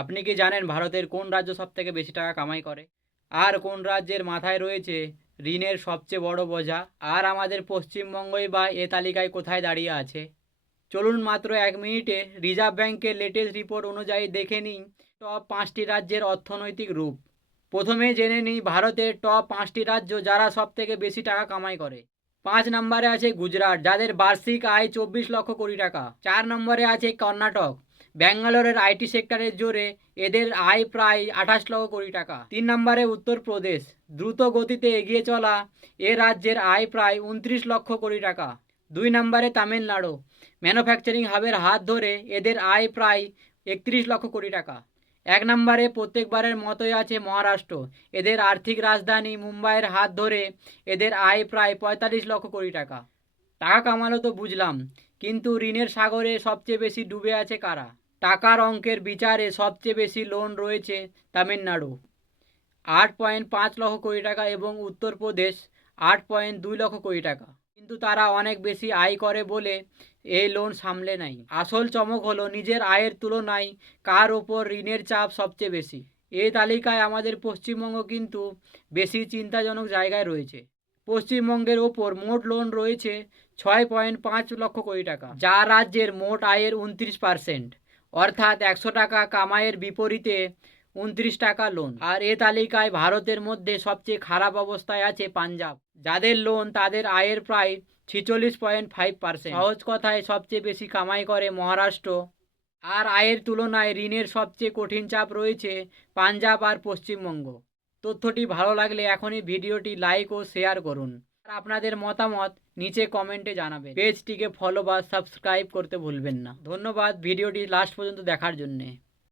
আপনি কি জানেন ভারতের কোন রাজ্য সবথেকে বেশি টাকা কামাই করে? আর কোন রাজ্যের মাথায় রয়েছে ঋণের সবচেয়ে বড় বোঝা? আর আমাদের পশ্চিমবঙ্গই বা এ তালিকায় কোথায় দাঁড়িয়ে আছে? চলুন মাত্র ১ মিনিটে রিজার্ভ ব্যাংকের লেটেস্ট রিপোর্ট অনুযায়ী দেখে নিই টপ ৫টি রাজ্যের অর্থনৈতিক রূপ। প্রথমে জেনে নিই ভারতের টপ ৫টি রাজ্য যারা সবথেকে বেশি টাকা কামাই করে। ৫ নম্বরে আছে গুজরাট, যাদের বার্ষিক আয় ২৪ লক্ষ কোটি টাকা। ৪ নম্বরে আছে কর্ণাটক। ব্যাঙ্গালোরের আইটি সেক্টরের জোরে এদের আয় প্রায় ২৮ লক্ষ কোটি টাকা। ৩ নম্বরে উত্তরপ্রদেশ, দ্রুত গতিতে এগিয়ে চলা এ রাজ্যের আয় প্রায় ২৯ লক্ষ কোটি টাকা। ২ নম্বরে তামিলনাড়ু, ম্যানুফ্যাকচারিং হাবের হাত ধরে এদের আয় প্রায় ৩১ লক্ষ কোটি টাকা। ১ নম্বরে প্রত্যেকবারের মতোই আছে মহারাষ্ট্র, এদের আর্থিক রাজধানী মুম্বাইয়ের হাত ধরে এদের আয় প্রায় ৪৫ লক্ষ কোটি টাকা। টাকা কামানো তো বুঝলাম, কিন্তু ঋণের সাগরে সবচেয়ে বেশি ডুবে আছে কারা? টাকার অঙ্কের বিচারে সবচেয়ে বেশি লোন রয়েছে তামিলনাড়ু, ৮.৫ লক্ষ কোটি টাকা, এবং উত্তরপ্রদেশ, ৮.২ লক্ষ কোটি টাকা। কিন্তু তারা অনেক বেশি আয় করে বলে এই লোন সামলে নেয়। আসল চমক হলো নিজের আয়ের তুলনায় কার ওপর ঋণের চাপ সবচেয়ে বেশি। এই তালিকায় আমাদের পশ্চিমবঙ্গ কিন্তু বেশি চিন্তাজনক জায়গায় রয়েছে। পশ্চিমবঙ্গের ওপর মোট লোন রয়েছে ৬.৫ লক্ষ কোটি টাকা, যা রাজ্যের মোট আয়ের ২৯%। অর্থাৎ ১০০ টাকা কামাইয়ের বিপরীতে ২৯ টাকা লোন। আর এ তালিকায় ভারতের মধ্যে সবচেয়ে খারাপ অবস্থায় আছে পাঞ্জাব, যাদের লোন তাদের আয়ের প্রায় ৪৬.৫%। সহজ কথায় সবচেয়ে বেশি কামাই করে মহারাষ্ট্র, আর আয়ের তুলনায় ঋণের সবচেয়ে কঠিন চাপ রয়েছে পাঞ্জাব আর পশ্চিমবঙ্গ। তথ্যটি ভালো লাগলে এখনই ভিডিওটি লাইক ও শেয়ার করুন। আর আপনাদের মতামত নিচে কমেন্টে জানাবেন। পেজটিকে ফলো বা সাবস্ক্রাইব করতে ভুলবেন না। ধন্যবাদ ভিডিওটি লাস্ট পর্যন্ত দেখার জন্যে।